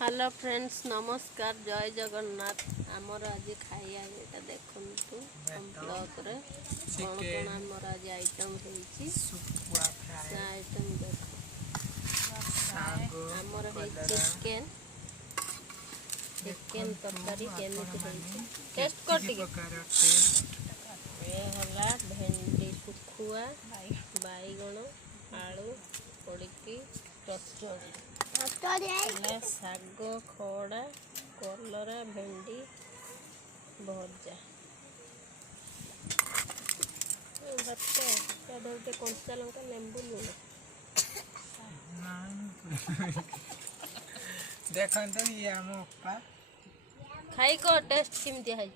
Hello friends नमस्कार जय जगन्नाथ आमर आज खाइया ये देखु ब्लॉग रे कौन कौन आमर आज आइटम आइटम देख आमर चिकेन चिकेन तरकारी केमी टेस्ट कर ये हला भेंडी सुखुआ बैगण आलू पड़की चचड़ी शाग खड़ा कलरा भेंडी भजा भात कंचा लंका लेंबू लुण देखो ये आम अपा खाई को टेस्ट केमती है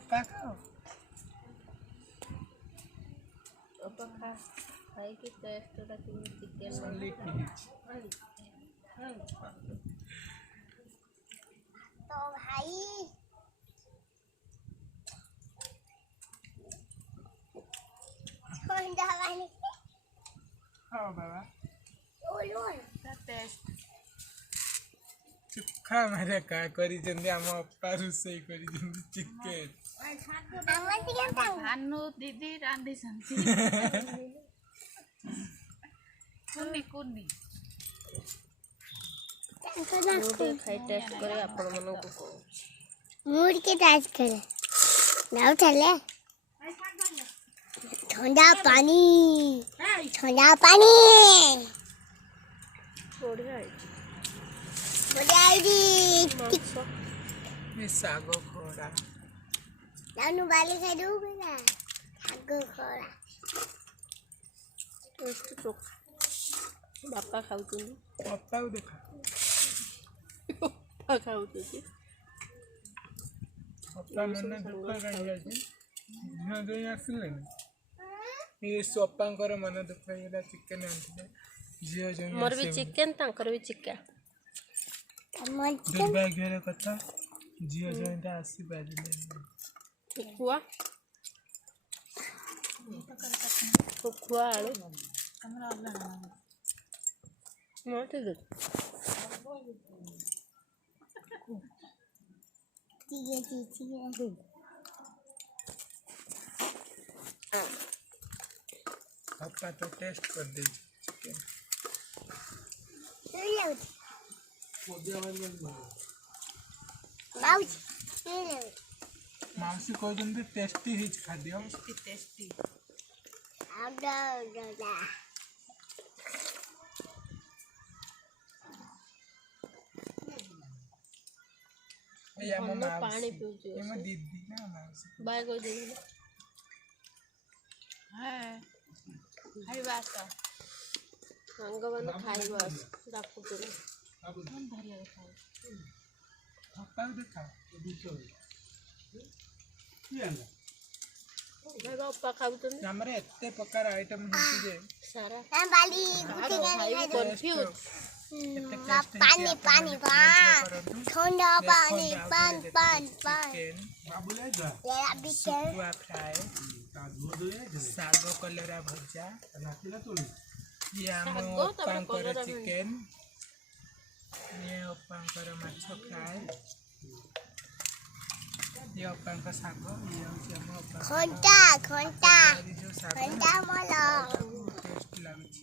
अपा खाओ अपा खा खाई की टेस्ट रा चिकेन तो भाई कौन दवाई खाओ बाबा बोलो टेस्ट चुखा मारे का करी जंदी आम अपा रुसई करी जंदी चिकेन আমার দিকে তাও भानु दीदी रांधी संती कुन्नी कुन्नी खाई टेस्ट करे आपण मन को मूड के टेस्ट करे नाउ चले ठंडा पानी बढ़िया बढ़िया आईडी ये सागो खोड़ा नानू बाली खाई दो बेटा आगो खोला टेस्ट तो बापा खाऊ अपा को देखा बापा खाऊ अपा मन दुख कहीं जाए झियो जो आसिले ये सोपांकर मन दुख होइला चिकेन आंथिले झियो जो मोर भी चिकेन तांकर भी चिकेन दुर्भाग्यर कथा झियो जो आसी बाजिले सुखुआ सुखुआ आलू हमरा अल्लाह मत दे ठीक है अपा तो टेस्ट कर दे चिकेन माउसी कहते टेस्टी हिच खाद्य टेस्टी ये मम्मा पानी पीउछु ये मैं दीदी ना माउसी बाय को दे है हाय बात अंगवन खाइबा डाकु तो मन धरिया खाओ अपा को देखा बापा खाऊ हमरे एते प्रकार आइटम होती जे सारा बाली कंफ्यूज पानी पानी ठंडा पानी पान सुखुआ फ्राई सागो कलरा भजा ये आम ओपांकर चिकेन ये ओपांकर माछ फ्राई ये ओपांकर सागो ये होची हम घंटा जो सागो मला टेस्ट लागी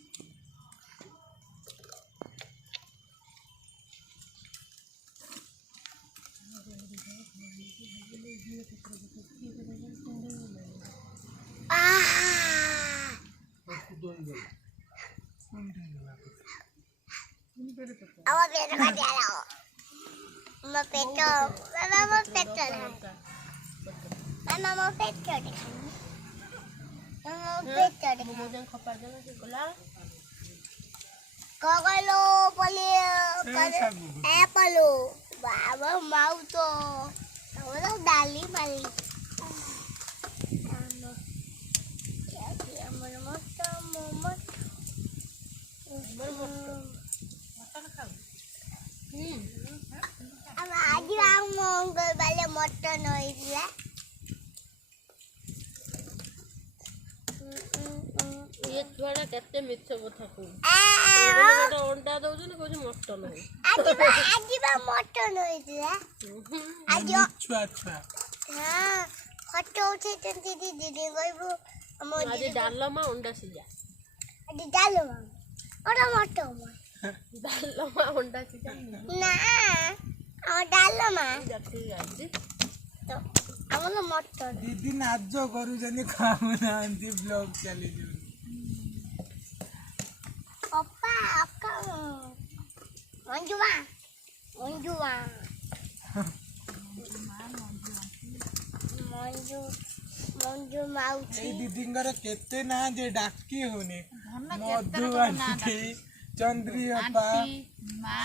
Ama peto ka dialo. Mama peto na. Mama peto de. Mama peto de. मोजन खपा देना से गोला Kagalo pali apalo. Baba mau to. Wala dali mali. Ano. Ya amor moto momot. Ama aji ang mongol bale moto noise. ये छुआटा केते मिछ कथा को अंडा दउछ न कहू मटन ମଟନ ହଉ ଆଜି ବା ମଟନ ହେଇଥିଲା ଆଜି ଛୁଆ ଛୁଆ ହଁ ଫଟୋ ଉଠେଇଛନ୍ତି ଦିଦି କହିବୁ ଆମ ଆଜି ଡାଲମା ଅଣ୍ଡା ସିଝା ଆଜି ଡାଲମା ଓଟା ମଟନ ଡାଲମା ଅଣ୍ଡା ସିଝା ନା ଆମ ଡାଲମା ଠିକ ଅଛି ତ ଆମର ମଟନ ଦିଦି ନାଜ କରୁଛନ୍ତି ଖାଉନାହାନ୍ତି ବ୍ଲଗ ଚାଲିଯିବ ପପା ଅକା ମଞ୍ଜୁମା ମଞ୍ଜୁମା ମଞ୍ଜୁ ମଞ୍ଜୁ ମାଉସୀ ଏଇ ଦିଦିଙ୍କର କେତେ ନା ଯେ ଡାକି ହଉନି ଧନ ମଧୁ କେତେ ଆଣ୍ଟି ଚନ୍ଦ୍ରୀ ଅପା ଆଣ୍ଟି ମା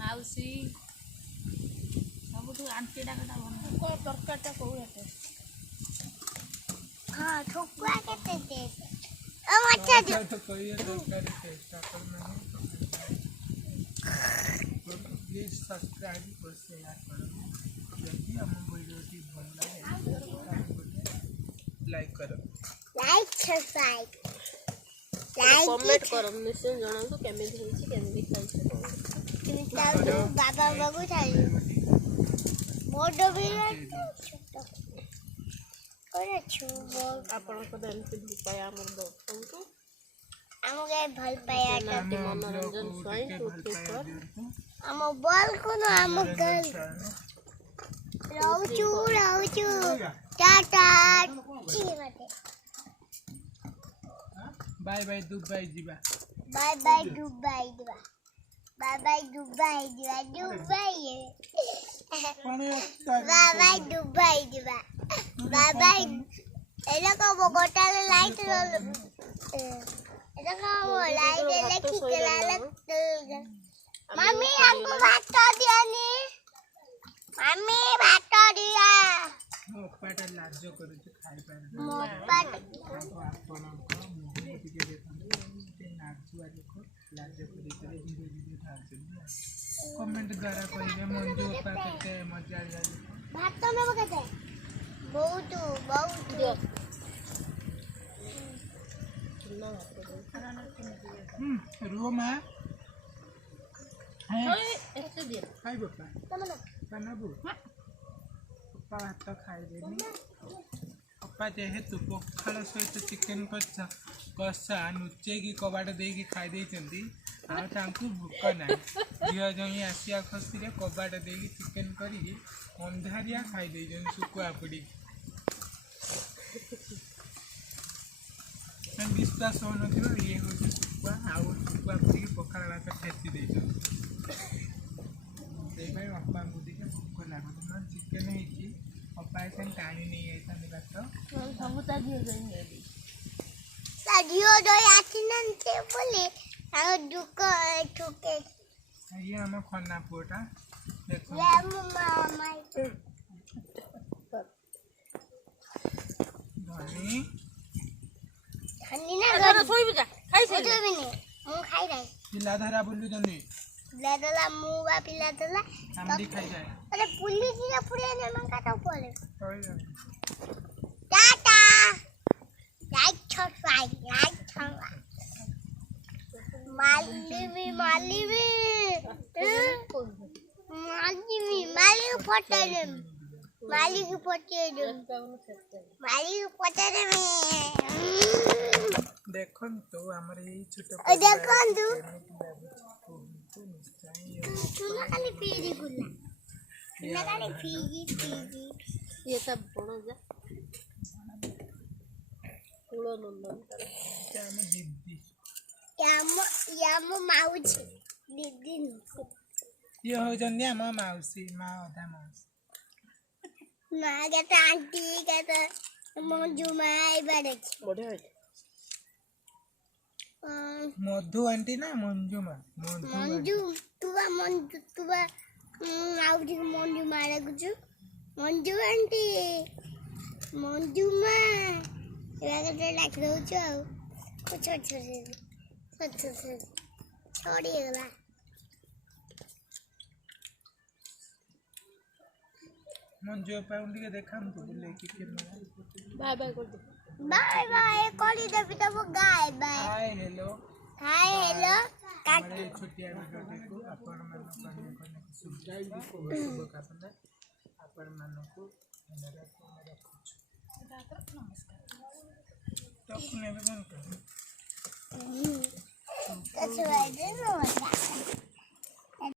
ମାଉସୀ ସବୁଠୁ ଆଣ୍ଟି ଡାକଟା ଭଲ କୋଉ ତରକାରୀଟା କୋଉ ଏତେ ହଁ ଠୁକୁଆ କେତେ ଦେ ଓ ମଚ୍ଛା ତ କହିए ତରକାରୀ ଟେଷ୍ଟ ଆପଣମାନେ ପ୍ଲିଜ ସବସ୍କ୍ରାଇବ और शेयर करो ଯଦି ଆମ ଭିଡ଼ିଓଟି ଭଲ ଲାଗେ ଲାଇକ୍ କର ଲାଇକ୍ ସବସ୍କ୍ରାଇବ କମେଣ୍ଟ କର ନିଶ୍ଚୟ ଜଣାନ୍ତୁ କେମିତି ହେଇଛି କେମିତି ଖାଇଛ ତାକୁ ବାବା ବାବୁ ଖାଇବେ ବଡ଼ ବି ଛୋଟ করে ছুব ଆପଣଙ୍କର ଏମିତି ଭଲ ପାଇବା ଆମର ଦର୍ଶନକୁ আমাকে ভাল পায়া ନାତି ମନୋରଞ୍ଜନ ସ୍ୱାଇଁ ଟୁଥପେଷ୍ଟ ଆମ ବଲ୍ କୋନ ଆମ ଗଲ ରହୁଛୁ ଟାଟା ଠିକ ବାଟେ ବାଏ ବାଏ ଦୁବାଇ ଯିବା ବାଏ ବାଏ ଦୁବାଇ ଯିବା ବାଏ ବାଏ ଦୁବାଇ ଯିବା ଦୁବାଇ କଣ ବାଏ ବାଏ ଦୁବାଇ ଯିବା ବାଏ ବାଏ ଏଟା କବ ଗୋଟାଲେ ଲାଇଟ ଏଟା କବ ଲାଇଟ ଲେଖିକଲା मम्मी हमको भात दियानी मम्मी भात दिया ମୋପାଟା ଲାଜ କରୁଛି ଖାଇପାରିବେ मोपट ଆପଣଙ୍କ ମୁହଁରେ ଟିକେ ଦେଖନ୍ତୁ ଏମିତି ନାଚୁଆ ଲୋକ ଲାଜ କରି ଧୀରେ ଧୀରେ ଖାଉଛନ୍ତି କମେଣ୍ଟ ଦ୍ୱାରା କହିବେ ମଞ୍ଜୁ ଅପା କେତେ ମଜା ଲାଗେ भात में बकते बहुत बहुत ରୁହ ମା ଏତେ ଦିଅ ଖାଇବ ପା तमन ନେବୁ ଅପା ଭାତ ଖାଇବେନି ଅପା ଯେହେତୁ ପଖାଳ ସହିତ ଚିକେନ କଷା ନୁଚେଇକି କବାଟ ଦେଇକି ଖାଇ ଦେଇଛନ୍ତି ଆଉ ତାଙ୍କୁ ଭୋକ ନାହିଁ ଝିଅ ଜଇଁ ଆସିବା ଖୁସିରେ କବାଟ ଦେଇକି ଚିକେନ କରିକି ଅନ୍ଧାରିଆ ଖାଇ ଦେଇଛନ୍ତି ଶୁଖୁଆ ପୋଡ଼ିକି ବିଶ୍ୱାସ ହେଉନଥିବ ଇଏ ହେଉଛି ଶୁଖୁଆ ଆଉ ଶୁଖୁଆ ପୋଡ଼ିକି ପଖାଳ ଭାତ ଠେସି ଦେଇଛନ୍ତି ସେଇପାଇଁ ଅପାଙ୍କୁ ଟିକେ ଭୋକ ଲାଗୁଛି ନହେଲେ ଚିକେନ ହେଇଛି ଅପା ଏସେ ଟାଣି ନେଇଯାଇଥାନ୍ତି ଭାତ ସବୁ ତା ଝିଅ ଯାଇକି ଝିଅ ଦଇ ଆସିନାହାନ୍ତି ବୋଲି ଆଉ ଦୁଃଖ ଠୁକେ ଇଏ ଆମ ଖନା ପୁଅଟା ଦେଖନ୍ତୁ ଲେ ମୋ ମାମା ଧନୀ ଧନି ନା ଧର ଶୋଇବୁ ଯା ଖାଇସାରିଲୁ ବୁଝିବିନି ମୁଁ ଖାଇ ନାହିଁ ପିଲାଧାରା ବୁଲୁଛନ୍ତି ପିଲା ଦେଲା ମୁଁ ବା ପିଲା ଦେଲା କାମୁଡ଼ି ଖାଇଯାଏ अरे पुलिस ने पुलिस ने मंगा तो बोले କହିଯାଏ टाटा लाइक सब्सक्राइब मालिवी फोटो ले मालिक फोटो दे ଦେଖନ୍ତୁ ଆମର ଏଇ ଛୋଟ ଦେଖନ୍ତୁ କେମିତି ଲାଗୁଛି କୁହନ୍ତୁ ନିଶ୍ଚୟ सुना खाली पीरी गुला सुना खाली पीरी ଇଏ ତା ବଣ ଯା କୁଳ ନନ୍ଦନ ତାର ଏଇଟା ଆମ ଦିଦି याम माउची दीदी ଇଏ ହେଉଛନ୍ତି ଆମ ମାଉସୀ ମା ଅଧା ମାଉସୀ माँ कहता आंटी कहता मंजू माँ बारे ବଢ଼ିଆ ହେଇଛି ମଧୁ ଆଣ୍ଟି ନା ମଞ୍ଜୁ ମା मंजू तू आउटी मंजू मारे कुछ मंजू आंटी मंजू माँ ये कहते लाख दो चाउ कुछ छोड़ी गला ମଞ୍ଜୁ ଅପାଙ୍କୁ ଟିକେ ଦେଖାନ୍ତୁ ବୁଲେଇକି କ୍ୟାମେରା ବାଏ ବାଏ କରିଦେ बाय बाय कॉली दे भी तो वो गाय बाय ହାଏ ହେଲୋ हाय हेलो हमारे छोटिया वीडियो को आपण मानक अनेक शुभकामना आपण मानक रखुछु तो अपने भी बंद कर कछुआ दे नमस्कार